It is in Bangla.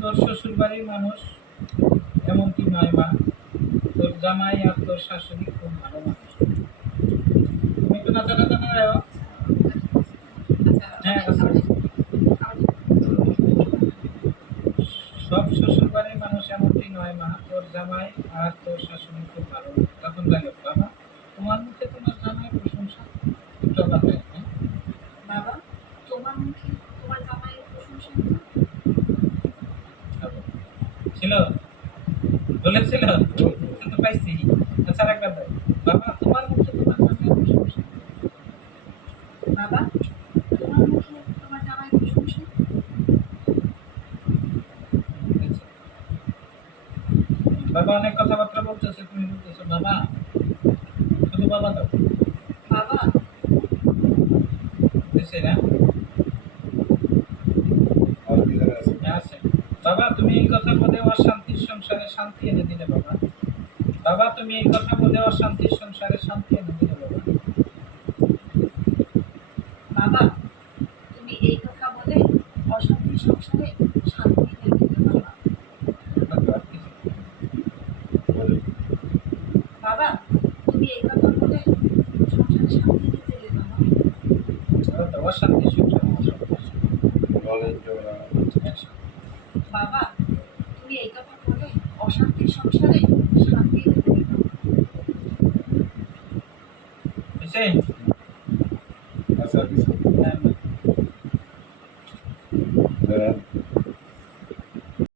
তোর শ্বশুর বাড়ির মানুষ এমনকি নয় মা তোর জামাই আর তোর শাশুড়ি খুব ভালো মানুষ তুমি একটু নাচা নাচা না হ্যাঁ আচ্ছা। সব বাড়ির মানুষ এমনটি নয় মা তোর জামাই আর তোর শাশুড়ি খুব ভালো। তখন লাগে বাবা তোমার মুখে তোমার জামাই প্রশংসা? একটু হয়? বাবা তোমার মুখে তোমার জামাইয়ের প্রশংসা? ছিল বলেছিল কিন্তু পাইছি। আচ্ছা একবার বাবা তোমার মুখে তোমার জামাইয়ের প্রশংসা? বাবা তোমার মুখে তোমার জামাইয়ের প্রশংসা আচ্ছা। বাবা অনেক কথাবার্তা বলতেছে তুমি বলতেছো বাবা। শুধু বাবা দাও বাবা? না আছে। বাবা তুমি এই কথা বলে অশান্তির সংসারে শান্তি এনে দিলে বাবা। বাবা তুমি এই কথা বলে অশান্তির সংসারে শান্তি এনে দিলে বাবা। বাবা তুমি এই কথা বলে অশান্তির সংসারে শান্তি এনে দিলে বাবা ধন্যবাদ। কিছু না। বলে বাবা তুমি এই কথা বলে সংসারে শান্তি এনে দিলে বাবা ওরা তো অশান্তির সংসারে অশান্তি। বলেন জোড়া একসাথে। বাবা তুমি এই কথা বলে অশান্তির সংসারে শান্তি? আচ্ছা হ্যাঁ,